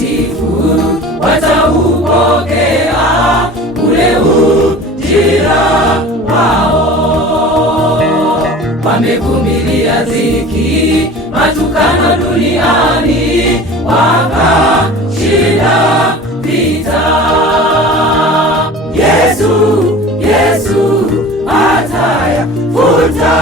Watakatifu wataupokea ule ujira wao. Wamevumilia dhiki, matukano duniani, wakashinda vita. Yesu atayafuta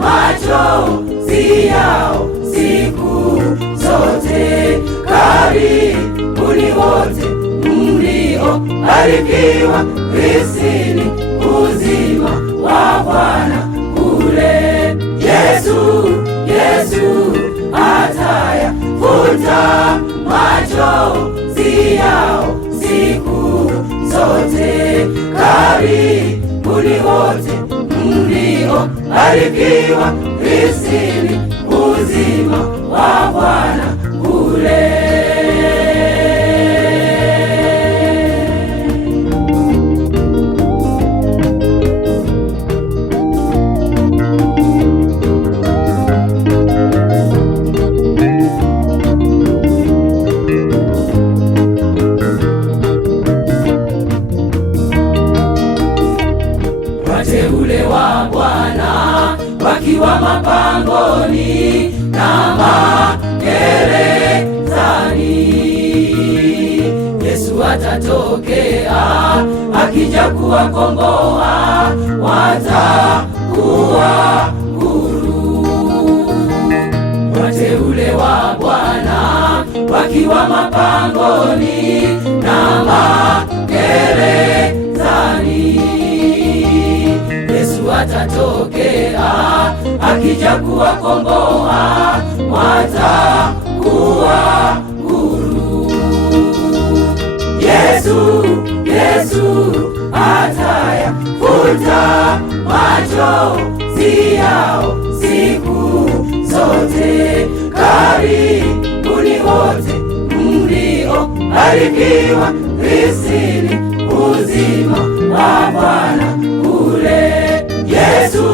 machozi yao siku zote. Karibuni wote mliobarikiwa, risini uzima wa Bwana ule. Yesu atayafuta machozi yao siku zote. Karibuni wote mliobarikiwa, risini uzima wa Bwana ule. Wateule wa Bwana wakiwa mapangoni na magerezani, Yesu atatokea akija kuwakomboa, watakuwa huru. Wateule wa Bwana wakiwa mapangoni na magerezani, Yesu atatokea akija kuwakomboa, watakuwa huru. Yesu atayafuta machozi yao siku zote. Karibuni wote mliobarikiwa, risini uzima wa Bwana ule. Yesu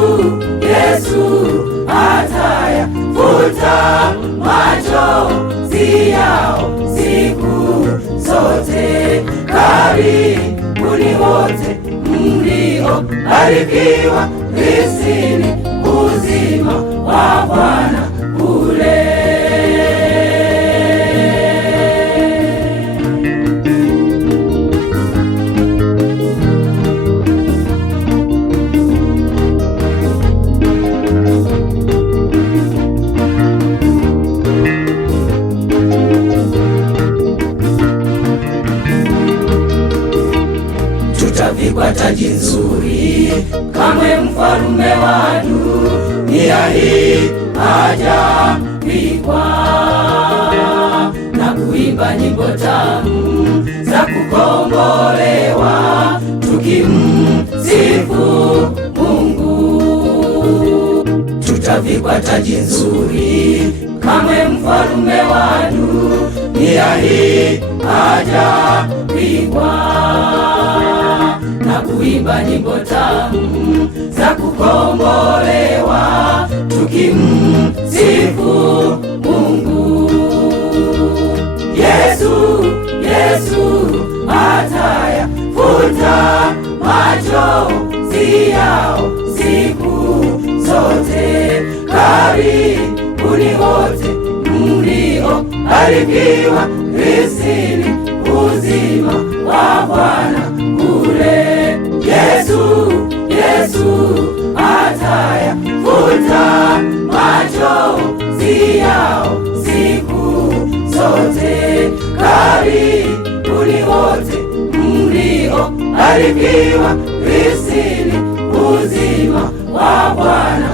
atayafuta machozi yao siku zote. Karibuni wote mliobarikiwa, risini uzima wa Bwana ule. Tutavikwa taji nzuri, kamwe mfalume wa dunia hii hajavikwa, na kuimba nyimbo tamu za kukombolewa, tukimsifu Mungu. Tutavikwa taji nzuri, kamwe mfalume wa dunia hii hajavikwa, na kuimba nyimbo tamu za kukombolewa, tukimsifu Mungu. Yesu atayafuta machozi yao siku zote. Karibuni wote mliobarikiwa, risini uzima wa Bwana ule. Yesu atayafuta machozi yao siku zote. Karibuni wote mliobarikiwa, risini uzima wa Bwana